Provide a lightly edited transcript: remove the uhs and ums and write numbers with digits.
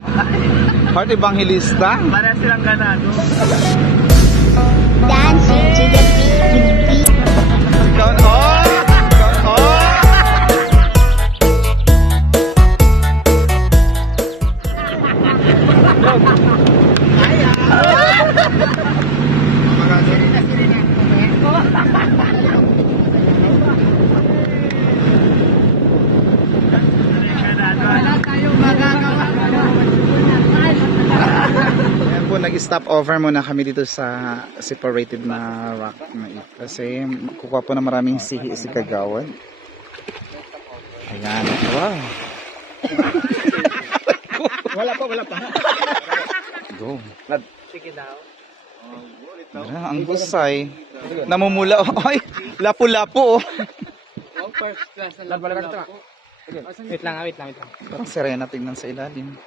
Heart Evangelista? Para silang ganado. Dancing to the beat. Count on! Count on! Wala tayong magagawa. Ayan po, nag-stop over muna kami dito sa separated na rock na ito. Kasi kukuha po na maraming sihi si Kagawad. Ayan. Wow. Wala pa. Go. Sige daw. Ayan, ang husay. Namumula. Ay, lapu-lapu. First class na lang. Wait lang. Parang sirena tingnan sa ilalim.